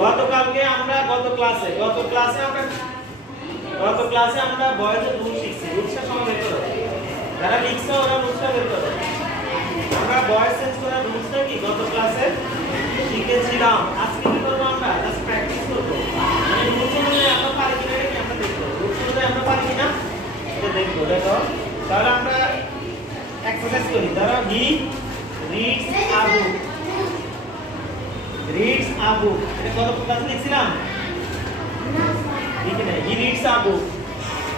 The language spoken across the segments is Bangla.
গতকালকে আমরা গত ক্লাসে আমরা ভয়েসের রুল শিখছি। রুলসটা সবাই বের করো, যারা লিখছো ওরা রুলসটা বের করো। আমরা ভয়েস চেঞ্জ করার রুলসটা কি গত ক্লাসে শিখেছিলাম। আজকে কি করব? আমরা জাস্ট প্র্যাকটিস করব। মানে রুলস অনুযায়ী আমরা পারি কিনা এটা আমরা দেখব। রুলস অনুযায়ী আমরা পারি কিনা এটা দেখব। দেখো তাহলে আমরা এক্সারসাইজ করি। ধরো he reads a book. Reads আ বুক এটা কত ক্লাসে লিখছিলাম? ঠিক না? হি রিডস আ বুক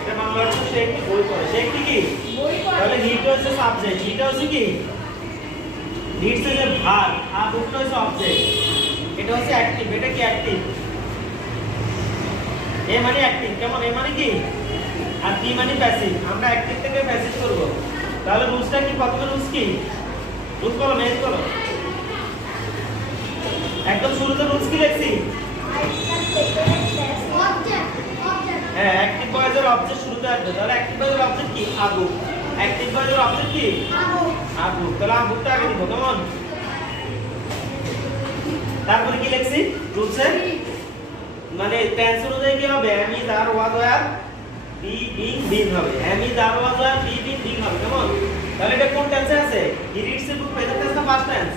এটা বাংলা অর্থ সে একটি বই পড়ে। সে একটি কি বই পড়ে। তাহলে হিটা হচ্ছে সাবজেক্ট, হিটা হচ্ছে কি রিডস হচ্ছে ভার্ব, আ বুকটা হচ্ছে অবজেক্ট। এটা হচ্ছে অ্যাক্টিভ। এটা কি অ্যাক্টিভ? এ মানে অ্যাক্টিভ, কেমন? এ মানে কি আর বি মানে প্যাসিভ। আমরা অ্যাক্টিভ থেকে প্যাসিভ করব। তাহলে রুলসটা কি? প্রথমে রুলস কি? রুলস করো, মেজ করো। একদম শুরুতে রুলস কি লিখছি? হ্যাঁ, অ্যাক্টিভ ভয়েসের অবজেক্ট শুরুতে আসবে। তাহলে অ্যাক্টিভ ভয়েসের অবজেক্ট কি? আ বুক। অ্যাক্টিভ ভয়েসের অবজেক্ট কি? আ বুক। তাহলে আ বুকটা আগে দিব, কেমন? তারপরে কি লিখছি রুলসে? মানে টেন্স অনুযায়ী কি হবে? Am is are was were be being being হবে। Am is are was were be being being হবে, কেমন? তাহলে এটা কোন টেন্সে আছে? He reads a book present tense না past tense?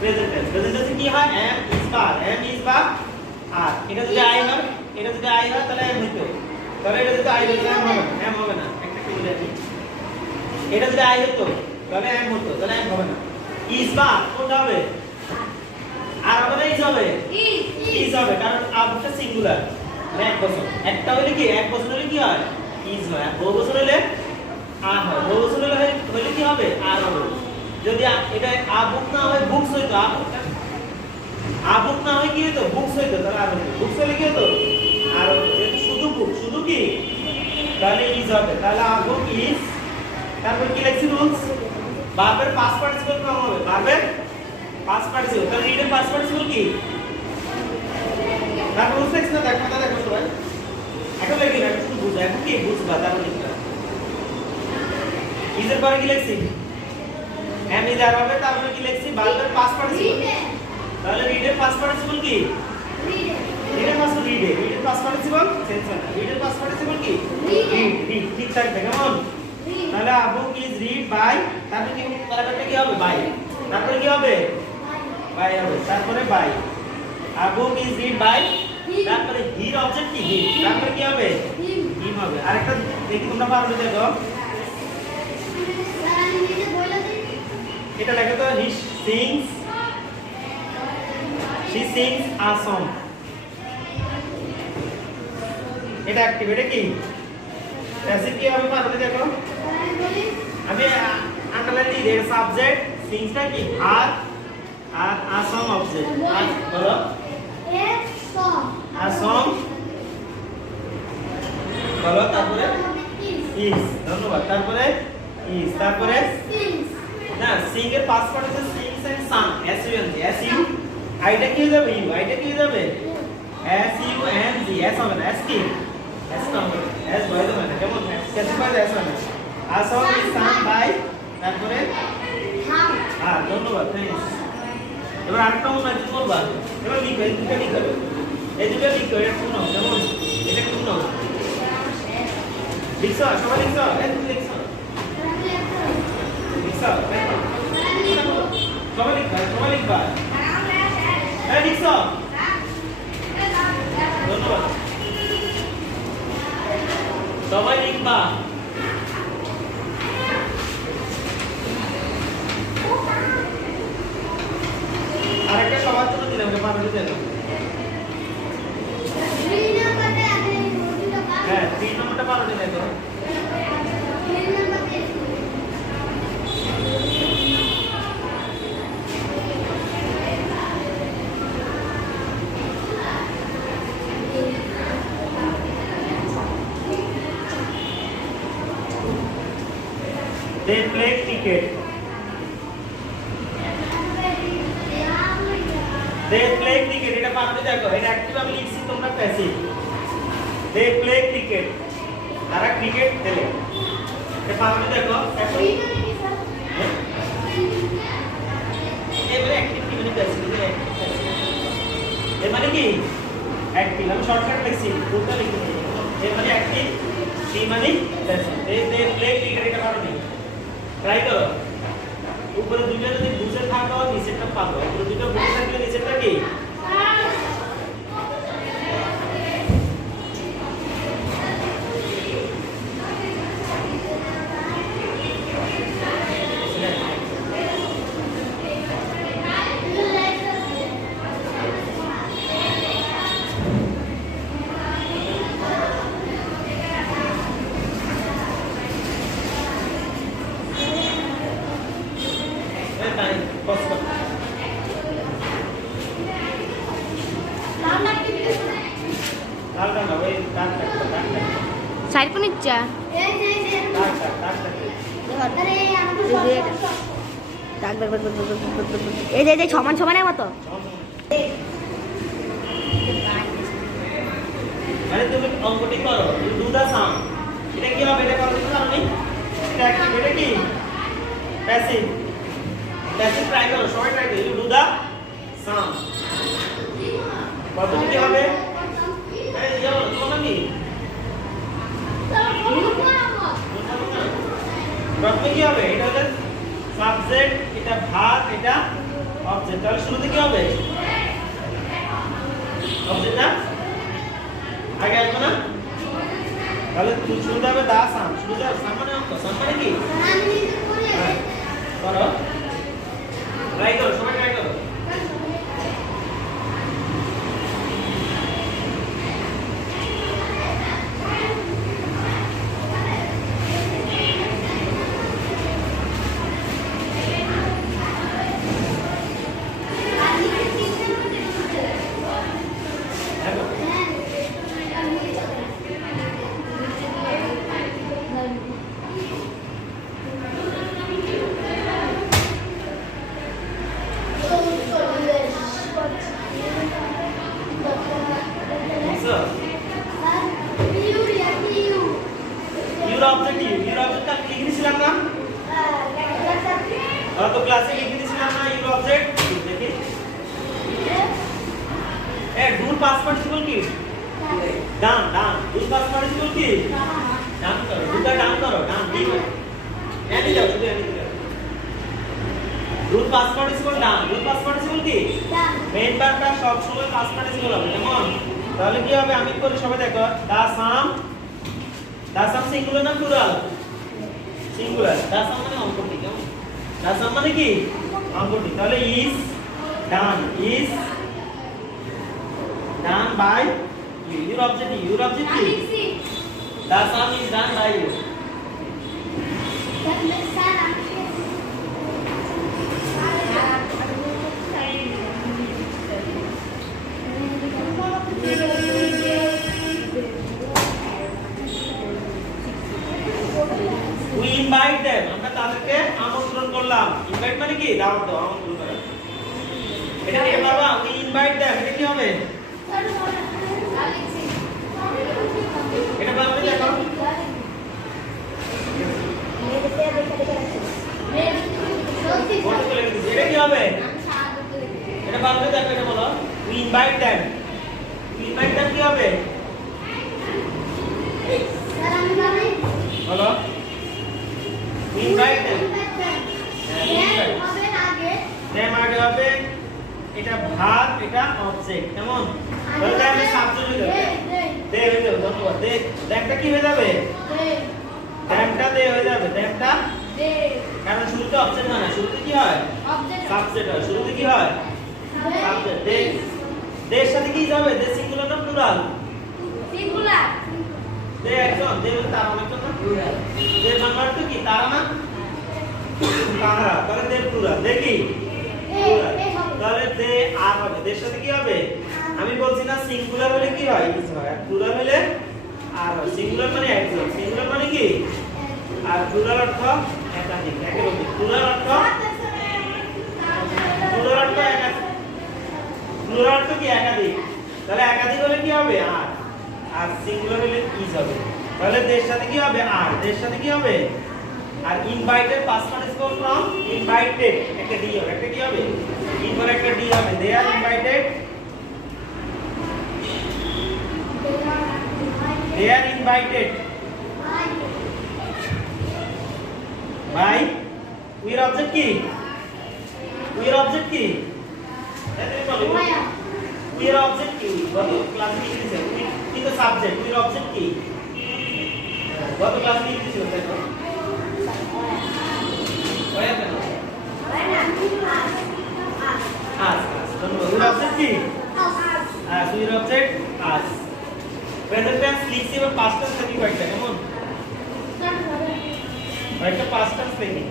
Present tense. Present টেন্সে কি হয়? এম ইজ বা এম ইজ বা আর। এটা যদি আই হয়, এটা যদি আই হয় তাহলে এম হইতো। তাহলে এটা যদি আই হয় তাহলে এম হবে না। এম হবে না। একটা কি বলে আমি এটা যদি আই হতো তাহলে এম হতো, তাহলে এম হবে না। ইজ বা কোনটা হবে? আর হবে না ইজ হবে? ইজ হবে, কারণ আবটা সিঙ্গুলার মানে এক বচন। একটা হইলে কি এক বচন হলে কি হয়? ইজ হয়। বহু বচন হলে আর হয়। বহু বচন হলে কি হবে? আর হবে। যদি এটা আবুক না হয় বুকস হইতো। আবুক না হয় কি হইতো? বুকস হইতো। তাহলে আর হইতো। বুকস হলে কি হতো? আর যেহেতু শুধু বুক, শুধু কি তাহলে ইজ হবে। তাহলে আবুক ইজ। তারপর কি লিখছি রুলস? ভার্বের পাস্ট পার্টিসিপল ফর্ম হবে। ভার্বের পাস্ট পার্টিসিপল। তাহলে রিডের পাস্ট পার্টিসিপল কি? তারপর রুলস লিখছ না? দেখো না, দেখো সবাই এখন লিখি না, শুধু বুঝো। এখন কি বুঝবা তারপর লিখবা। ইজের পরে কি লিখছি? এম ইজ আর হবে। তারপরে কি লিখছি? ভার্বের পাস্ট পার্টিসিপল। তাহলে রিডের পাস্ট পার্টিসিপল কি? রিডের পাস্ট রিডে। রিডের পাস্ট পার্টিসিপল সেন্স না। রিডের পাস্ট পার্টিসিপল কি? রিড। রিড ঠিক থাকবে, কেমন? তাহলে আবুক ইজ রিড বাই। তারপরে কি তারপরে কি হবে? বাই। তারপরে কি হবে? বাই হবে। তারপরে by. A book is read by. তারপরে হির অবজেক্ট কি? হির। তারপরে কি হবে? হিম হবে। আরেকটা দেখি তোমরা পারবে দেখো। এটা লেখো তো হি sings. She sings a song. এটা অ্যাক্টিভ। এটা কি প্যাসিভ? কি হবে পারবে দেখো। আমি আন্ডারলাইন দিই। এর সাবজেক্ট সিংসটা কি? আর আর আ সং অবজেক্ট। আর বলো এ সং। আ সং বলো। তারপরে ইজ। ধন্যবাদ। তারপরে ইজ। তারপরে না, সিং এর পাস্ট পার্ট হচ্ছে sings and sang. S U N G. S U আইটা কি যাবে? ইউ। আইটা কি যাবে? S U N G. S হবে না। এস কি? এস না হবে। এস বয় দেবে না, কেমন? কেসে পায় এস হবে না। A song is sung by. তারপরে হ্যাঁ, ধন্যবাদ, থ্যাঙ্কস। এবার আরেকটা মনে আছে বলবা। এবার লিখো, এই দুটো লিখো। এই দুটো লিখো। এটা শুনো, কেমন? এটা শুনো। লিখছো? সবাই লিখছো? এই তুমি লিখছো? লিখছো? সবাই লিখবা, সবাই লিখবা। এই লিখছো? ধন্যবাদ। সবাই লিখবা। আরেকটা সবার জন্য দিলাম, ওটা পারবে দেন। হ্যাঁ, 3 নম্বরটা পারবে দেখো। They play cricket. They play cricket. এটা পারবে দেখো। এটা অ্যাক্টিভ আমি লিখছি, তোমরা প্যাসিভ। They play cricket. তারা ক্রিকেট খেলে। এটা পারবে দেখো। এবারে অ্যাক্টিভ কি মানে প্যাসিভ? এর মানে কি অ্যাক্টিভ, আমি শর্টকাট লিখছি, পুরোটা লিখতে নেই। এর মানে অ্যাক্টিভ, সি মানে প্যাসিভ। এই যে প্লে ক্রিকেট এটা পারো নি, ট্রাই করো। উপরে দুটো যদি বুঝে থাকো নিচেরটা পাবো, উপরে দুটো বুঝে থাকলে নিচেরটা কি সাইড কোন ইচ্ছা এই যে সমান সমানের মতো। মানে তুমি অঙ্কটি করো, ডু দা সাম, এটা কি হবে? এটা করতে পারো নি, এটা অ্যাক্টিভ, এটা কি প্যাসিভ। প্যাসিভ ট্রাই করো, সবাই ট্রাই করো, ডু দা সাম। কতটি কি হবে? এই যাও তোমার কি প্রথমে কি হবে? এটা হলো সাবজেক্ট, এটা ভার্ব, এটা অবজেক্ট। তাহলে শুরুতে কি হবে? অবজেক্ট না আগে আসবে না? তাহলে শুরুতে হবে দা সাম। শুরুতে সাম মানে কি? করো, ট্রাই করো, সবাই ট্রাই করো। तो क्लास में लिख दिया ना ये ऑब्जेक्ट देखिए ए डू पास्ट पार्टिसिपल की down down do past participle की डाउन करो, डू का डाउन करो, डाउन डी में एंड जाओ, शुरू एंड जाओ। Do past participle down, do past participle की মেইন ভার্বটা সব সময় পাস্ট পার্টিসিপল হবে, কেমন? তাহলে কি হবে? আমি করি, সবাই দেখো। দা সাম সিঙ্গুলার না প্লুরাল? সিঙ্গুলার। দা সাম মানে অঙ্কটি, কেমন? দা সাম মানে কি অঙ্কটি। তাহলে is done by you. Your object কি? The sum is done by you. We invite them, আমরা তাদেরকে আমন্ত্রণ করলাম। ইনভাইট মানে কি? দাওয়াত দাও, আমন্ত্রণ করা। এটা কি বাবা? we invite them, এটা কি হবে? এটা বাবা দেখো, এটা কি হবে? এটা বাবা দেখো, এটা বলো we invite them কি হবে? বলো invite them আগে হবে, এটা ভার্ব, এটা অবজেক্ট, কেমন? তাহলে আমি সাবজেক্ট হয়ে যাবে, দে হয়ে যাবে। ধন্যবাদ। দেমটা কি হয়ে যাবে? দেমটা দে হয়ে যাবে, দেমটা দে, কারণ শুরুতে অবজেক্ট না, শুরুতে কি হয়? সাবজেক্ট হয়। শুরুতে কি হয়? সাবজেক্ট। দে, দের সাথে কি যাবে? দে সিঙ্গুলার না প্লুরাল? সিঙ্গুলার। দে একজন, দে তারা একজন না প্লুরাল। দে বাংলা তো কি তারা না তারা, তাহলে দে প্লুরাল। দেখি তাহলে দে আর হবে, দের সাথে কি হবে? আমি বলছি না সিঙ্গুলার হলে কি হয়? ইজ হয়, আর প্লুরাল হলে আর হয়। সিঙ্গুলার মানে একজন, সিঙ্গুলার মানে কি? আর প্লুরাল অর্থ একাধিক, একাধিক। প্লুরাল অর্থ একাধিক, প্লুরাল অর্থ কি? একাধিক। তাহলে একাধিক হলে কি হবে? আর, আর সিঙ্গুলার হলে ইজ হবে। তাহলে দের সাথে কি হবে? আর, দের সাথে কি হবে? আর invited past participle from invited, একটা ডি হবে, একটা কি হবে? ইনভার একটা ডি হবে। They are invited they are invited by we object কি we object কি এটা বলো we object কি বলো ক্লাস লিখেছে কি তো সাবজেক্ট we object কি বলো ক্লাস লিখেছে তাই তো ওয়া কেন as we object কি as we object as present tense লিখছি বা past tense থাকি কয়টা কেমন একটা past tense থাকি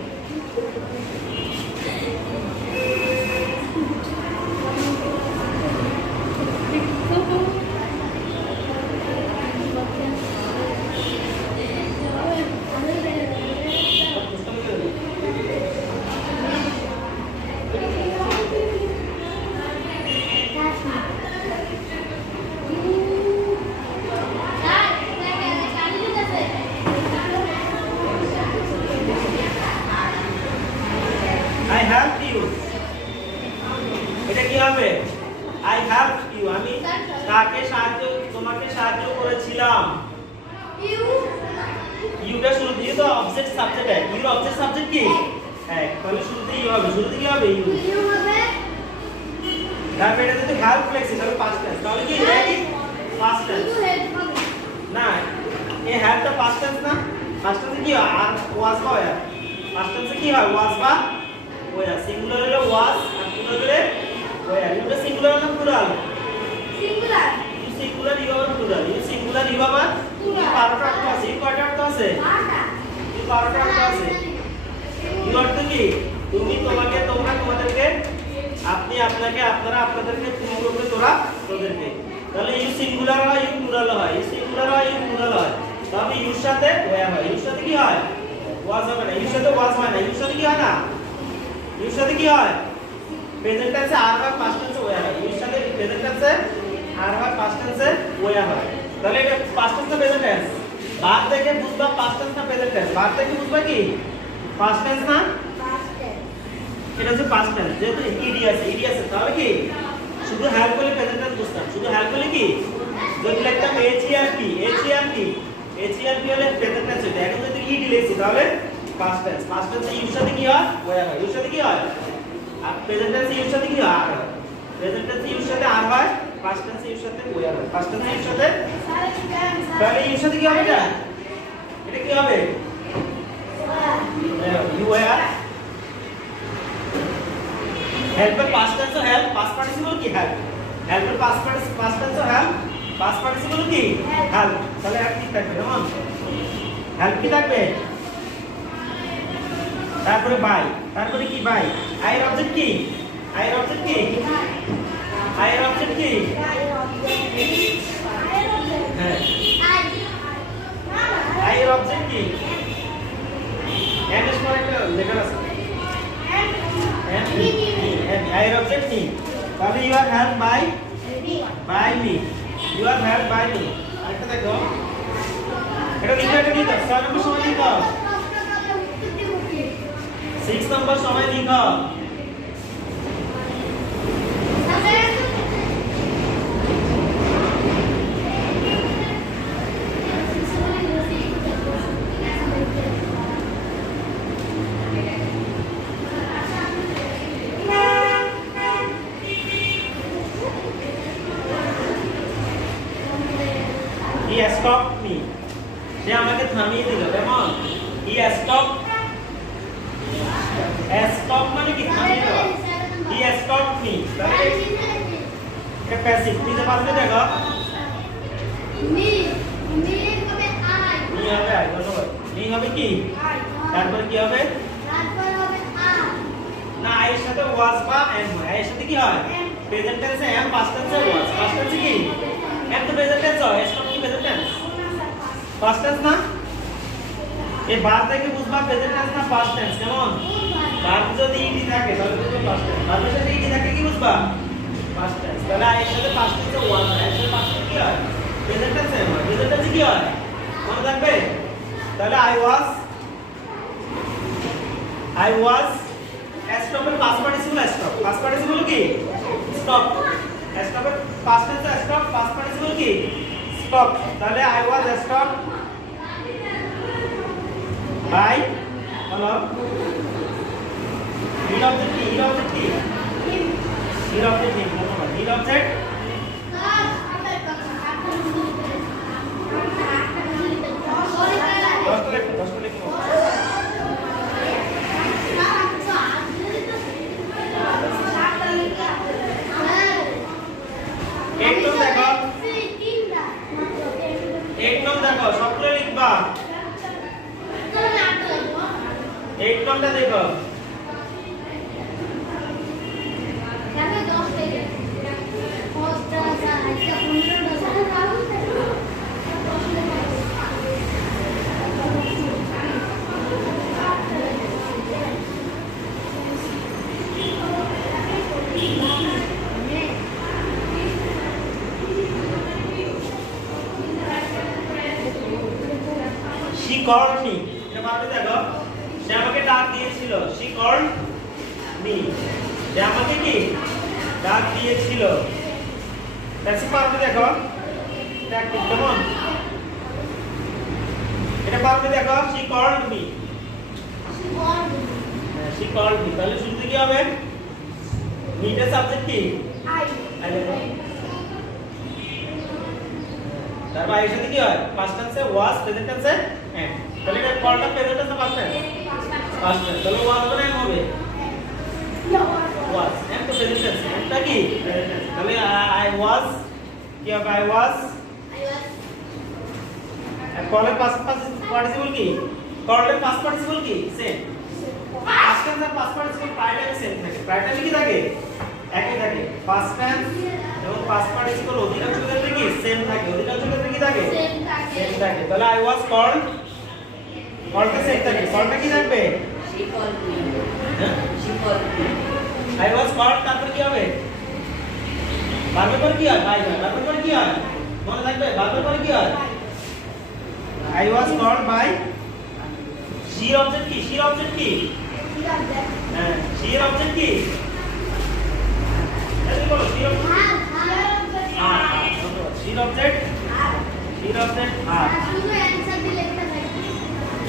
I helped you এটা কি হবে I helped you আমি তোমাকে সাহায্য করেছিলাম ইউটা শুরুতে ইউ তো অবজেক্ট সাবজেক্ট है ইউর অবজেক্ট সাবজেক্ট কি হ্যাঁ তাহলে শুরুতে ইউ হবে শুরুতে কি হবে ইউ হবে তারপর এটা যদি হেল্প লেখছি তাহলে পাস্ট টেন্স তাহলে কি এটা কি পাস্ট টেন্স না এই হেল্পটা পাস্ট টেন্স না পাস্ট টেন্সে কি হয় আর ওয়াজ বা হয় পাস্ট টেন্সে কি হয় ওয়াজ বা ওয়া সিঙ্গুলার হলে ওয়াজ আর প্লুরাল হলে ওয়া এটা সিঙ্গুলার না plural singular you singular you আর প্লুরাল ইউ সিঙ্গুলার ইউ আবার পারোটা অর্থ আছে ইউ কয়টা অর্থ আছে ইউ পারোটা অর্থ আছে ইউ অর্থ কি তুমি তোমাকে তোমরা তোমাদেরকে আপনি আপনাকে আপনারা আপনাদেরকে তুমি করবে তোরা তোদেরকে তাহলে ইউ সিঙ্গুলার হয় ইউ প্লুরাল হয় ইউ সিঙ্গুলার হয় ইউ প্লুরাল হয় তবে ইউর সাথে ওয়া হয় ইউর সাথে কি হয় ওয়াজ হবে না ইউর সাথে ওয়াজ হয় না ইউর সাথে কি হয় না ইউর সাথে কি হয় প্রেজেন্ট টেন্সে আর ভার্ব পাস্ট টেন্সে ওয়া হয় ইউর সাথে প্রেজেন্ট টেন্সে আর ভার্ব পাস্ট টেন্সে ওয়া হয় তাহলে এটা পাস্ট টেন্স না প্রেজেন্ট টেন্স ভার্ব থেকে বুঝবা পাস্ট টেন্স না প্রেজেন্ট টেন্স ভার্ব থেকে বুঝবা কি পাস্ট টেন্স না এটা হচ্ছে পাস্ট টেন্স যেহেতু ইডি আছে তাহলে কি শুধু হেল্প করলে প্রেজেন্ট টেন্স বুঝতাম শুধু হেল্প করলে কি যদি লিখতাম এইচইআরপি হলে প্রেজেন্ট টেন্স হতো এখন যদি ইডি লিখছি তাহলে পাস্ট টেন্স ইউর সাথে কি হয় ওয়া হয় ইউর সাথে কি হয় আর প্রেজেন্ট টেন্সে ইউর সাথে কি হয় আর হয় প্রেজেন্ট টেন্সে ইউর সাথে আর হয় পাস্ট টেন্সে ইউর সাথে ওয়া হয় পাস্ট টেন্সে ইউর সাথে তাহলে ইউর সাথে কি হবে এটা কি হবে ইউ ওয়া হেল্পের past tense help past participle কি হেল্প হেল্পের past tense help past participle কি হেল্প তাহলে আর কি থাকবে কেমন হেল্প কি থাকবে তারপরে বাই তারপরে কি বাই আই এর অবজেক্ট কি আই এর অবজেক্ট কি আই এর অবজেক্ট কি হ্যাঁ আই এর অবজেক্ট কি এন্ড এর পরে একটা লেখা আছে I are object me. তাহলে you are helped by me. You are helped by me. আরেকটা দেখো এটা লিখো 6 নম্বর সময় লিখো 6 নম্বর সময় লিখো He stopped me. সে আমাকে থামিয়ে দিল কেমন he stopped মানে কি থামিয়ে দেওয়া he stopped me তাহলে এটা প্যাসিভ নিচে পাশে দেখো মি হবে আই বলো মি হবে কি তারপরে কি হবে না আই এর সাথে ওয়াজ বা এম হয় আই এর সাথে কি হয় প্রেজেন্ট টেন্সে এম পাস্ট টেন্সে ওয়াজ পাস্ট টেন্সে কি এম তো প্রেজেন্ট টেন্স হয় স্টপ কি প্রেজেন্ট টেন্স পাস্ট টেন্স না এই ভার্ব থেকে বুঝবা প্রেজেন্ট টেন্স না পাস্ট টেন্স কেমন ভার্ব যদি ইডি থাকে তাহলে বুঝবা পাস্ট টেন্স ভার্বের সাথে ইডি থাকে কি বুঝবা পাস্ট টেন্স তাহলে আই এর সাথে পাস্ট টেন্সে ওয়াজ হয় এর সাথে পাস্ট টেন্স কি হয় প্রেজেন্ট টেন্সে হয় প্রেজেন্ট টেন্সে কি হয় মনে থাকবে তাহলে আই ওয়াজ স্টপ এর past participle stop past participle কি স্টপ স্টপ এর পাস্ট টেন্সে স্টপ পাস্ট পার্টিসিপল কি স্টপ তাহলে আই ওয়াজ স্টপ বাই বলো নীল অবজেক্ট কি নীল অবজেক্ট কি নীল অবজেক্ট কি নীল অবজেক্ট দশটা লেখো এক নং দেখো এক নং দেখো সবগুলো লিখবা এক নংটা দেখো she called me এটা ভাবে দেখো সে আমাকে ডাক দিয়েছিল she called me সে আমাকে কি ডাক দিয়েছিল প্যাসিভ ভাবে দেখো এটা কেমন এটা ভাবে দেখো she called me she called me তাহলে শুনতে কি হবে me এর সাবজেক্ট কি I তারপর এর সাথে কি হয় পাস্ট টেন্সে ওয়াজ প্রেজেন্ট টেন্সে এম তাহলে এটা কলটা প্রেজেন্ট টেন্সে পাস্ট টেন্স তাহলে ওয়াজ মানে এম হবে ওয়াজ এম তো প্রেজেন্ট টেন্স এমটা কি তাহলে আই ওয়াজ কি হবে আই ওয়াজ আর কলের পাস্ট পার্টিসিপল কি কলের পাস্ট পার্টিসিপল কি সেম পাস্ট টেন্স আর পাস্ট পার্টিসিপল প্রায় টাইম সেম থাকে প্রায় টাইম কি থাকে একই থাকে পাস্ট টেন্স এবং পাস্ট পার্টিসিপল অধিকাংশ ক্ষেত্রে কি সেম থাকে অধিকাংশ ক্ষেত্রে কি থাকে সেম থাকে তাহলে আই ওয়াজ কল্ড কলটা সেম থাকে কলটা কি থাকবে she called me I was called তারপর কি হবে ভার্বের পরে কি হয় ভাই ভার্বের পরে কি হয় মনে থাকবে ভার্বের পরে কি হয় I was called by she object কি she অবজেক্ট কি হ্যাঁ she অবজেক্ট কি এই বলো she object sheer object are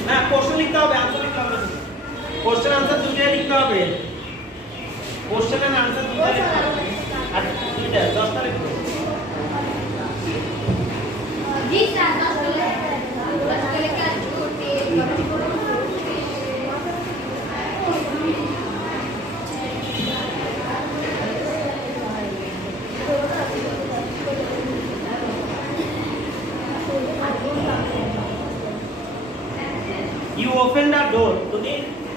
না কোশ্চেন লিখতে হবে আনসার লিখতে হবে কোশ্চেন আনসার দুটোই লিখতে হবে কোশ্চেন এন্ড আনসার দুটোই লিখতে হবে আর দুইটা 10টা লিখতে হবে जी सर 10 के लेकर छोटे You open the door. তুমি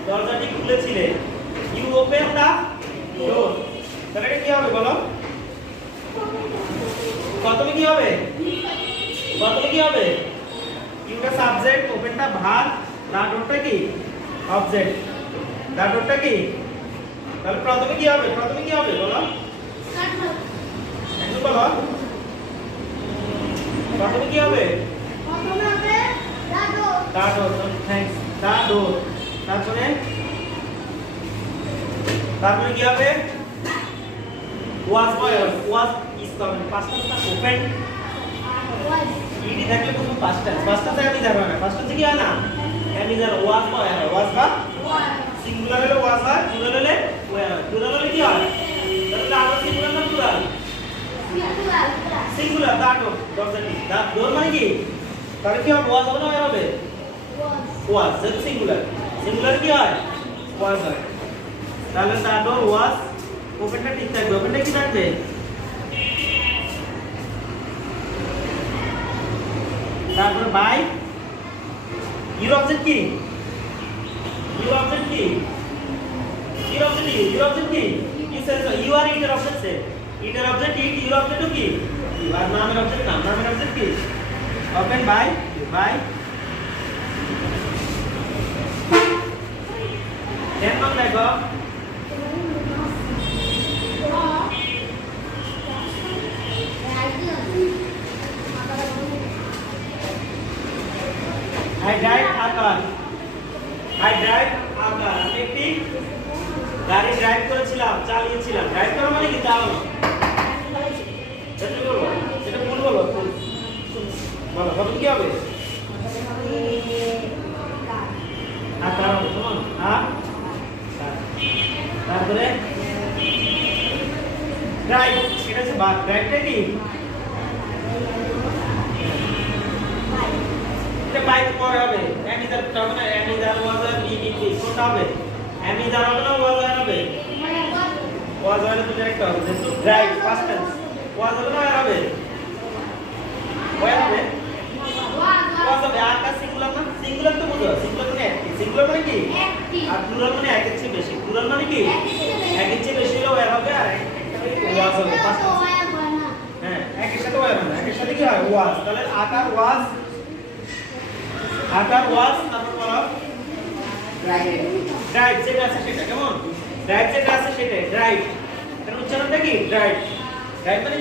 দরজাটি খুলেছিলে। You open the door. তাহলে এটা কি হবে বলো? প্রথমে কি হবে? প্রথমে কি হবে? You টা সাবজেক্ট, open টা ভার্ব, the door টা কি? অবজেক্ট। the door টা কি? তাহলে প্রথমে কি হবে? প্রথমে কি হবে বলো? একটু বলো। প্রথমে কি হবে? The door, thanks. The door. তারপরে কি হবে? Was is coming. Past tense না open. ed থাকলে প্রথম past tense. Past tense আমি যাবে না. Past tense কি হয় না? am is আর was হয় আর was বা সিঙ্গুলার হলে was হয়, প্লুরাল হলে were হয়। প্লুরাল হলে কি হয়? তাহলে আরো সিঙ্গুলার না প্লুরাল? Singular the door. দরজাটি। the door মানে কি? তাহলে কি হবে? was হবে না were হবে? was যেটা সিঙ্গুলার সিঙ্গুলার কি হয় was হয় তাহলে the door was ওপেনটা ঠিক থাকবে ওপেনটা কি থাকবে তারপর বাই ইউর অবজেক্ট কি ইউর অবজেক্ট কি ইউর অবজেক্ট কি ইউর অবজেক্ট কি কি সেন্স ইউ আর ইটার অবজেক্ট সে ইটার অবজেক্ট ইট ইউর অবজেক্ট কি ইউ আর নামের অবজেক্ট নামের অবজেক্ট কি ওপেন বাই then on দেখো I drive a car আমি একটি গাড়ি ড্রাইভ করেছিলাম চালিয়েছিলাম ড্রাইভ করা মানে কি চালানো সেটা বলবো সেটা ভুল বলবো ড্রাইভটা কি এটা বাইক পরে হবে এম ইজ দ্য হবে না am is the was are be be be কোনটা হবে এম ইজ দ্য হবে না ওয়াজ আর হবে ওয়াজ আর দুটো একটা হবে কিন্তু ড্রাইভ ফার্স্ট টেন্স ওয়াজ হবে না হবে ওয়াজ হবে ওয়াজ হবে আর কা সিঙ্গুলার না সিঙ্গুলার তো বুঝো সিঙ্গুলার মানে একটি সিঙ্গুলার মানে কি আর প্লুরাল মানে একের চেয়ে বেশি প্লুরাল মানে কি একের চেয়ে বেশি হলে ওয়াজ হবে আর একটা ওয়াজ হবে ফার্স্ট হ্যাঁ একের সাথে ওয়াজ হবে একের সাথে কি হয় ওয়াজ তাহলে আকার ওয়াজ তারপর বলো ড্রাইভ যেটা আছে সেটা কেমন ড্রাইভ যেটা আছে সেটা ড্রাইভ এর উচ্চারণটা কি ড্রাইভ ড্রাইভ মানে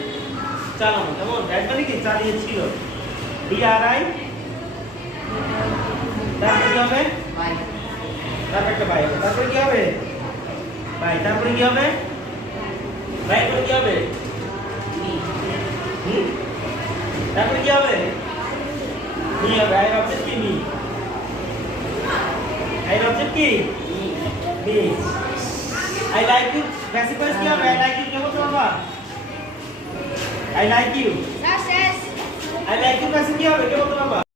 চালানো কেমন ড্রাইভ মানে কি চালিয়েছিল ডি আর আই তারপর কি হবে তারপর একটা বাই হবে তারপর কি হবে বাই তারপরে কি হবে বাই তারপর কি হবে তারপরে কি হবে নি হবে আই অবজেক্ট কি নি আই অবজেক্ট কি নি আই লাইক ইউ বেসিক কি হবে আই লাইক ইউ কেমন বাবা I like you I like you basic কি হবে কেমন বাবা